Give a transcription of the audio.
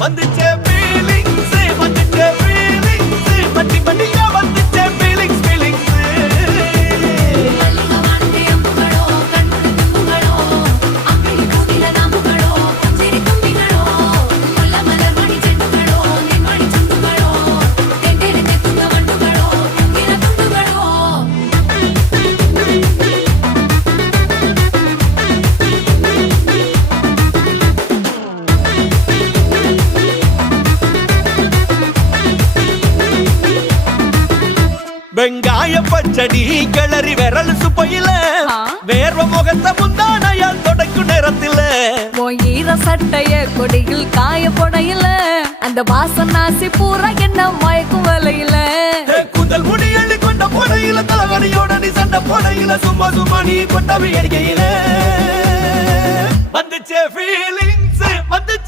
வந்துச்சே feelings வந்துச்சே feelings பட்டி பட்டியா வந்துச்சே feelings feelings வெங்காய பச்சடி கிளறி விரல் சுப்பையில வேர்வ முகத்த முந்தானையால் தொடக்கும் நேரத்தில் ஈர சட்டைய கொடியில் காய பொடையில அந்த வாசனாசி பூரா என்ன மயக்கும் வலையில கூந்தல் முடியள்ளி கொண்ட பொடையில தலைவலியோட நீ சண்டை பொடையில சும்மா சும்மா நீ கொண்டவை அடிக்கையில வந்துச்சே ஃபீல்